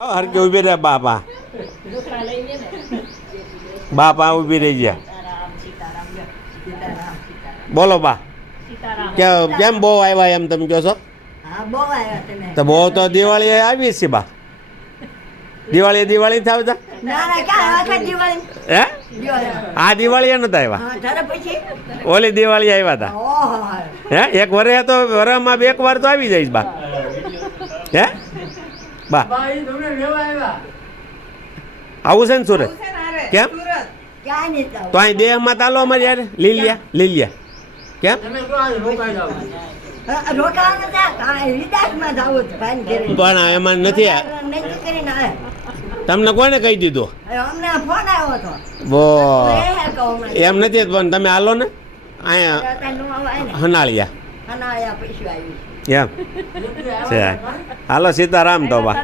હરકે ઉભી રહે બાપા બાપા ઉભી રહી ગયા. બોલો બા કેમ બહુ આવ્યા એમ તમે કહો છો? તો બહુ તો દિવાળી આવી છે બા. દિવાળી થાવ તા હે આ દિવાળી નતા આવ્યા, ઓલી દિવાળી આવ્યા હતા હે. એક વરે તો વરમાં એક વાર તો આવી જઈશ બા હે બા. આવું છે ને સુરત? કેમ તો અહીં દેહમાં તાલો અમારે યાર લીલિયા કેમ પણ એમાં નથી. તમને કોને કહી દીધું? બો એમ નથી પણ તમે હાલો ને અહીંયા હનાળિયા એમ છે. હાલો સીતારામ તો બા.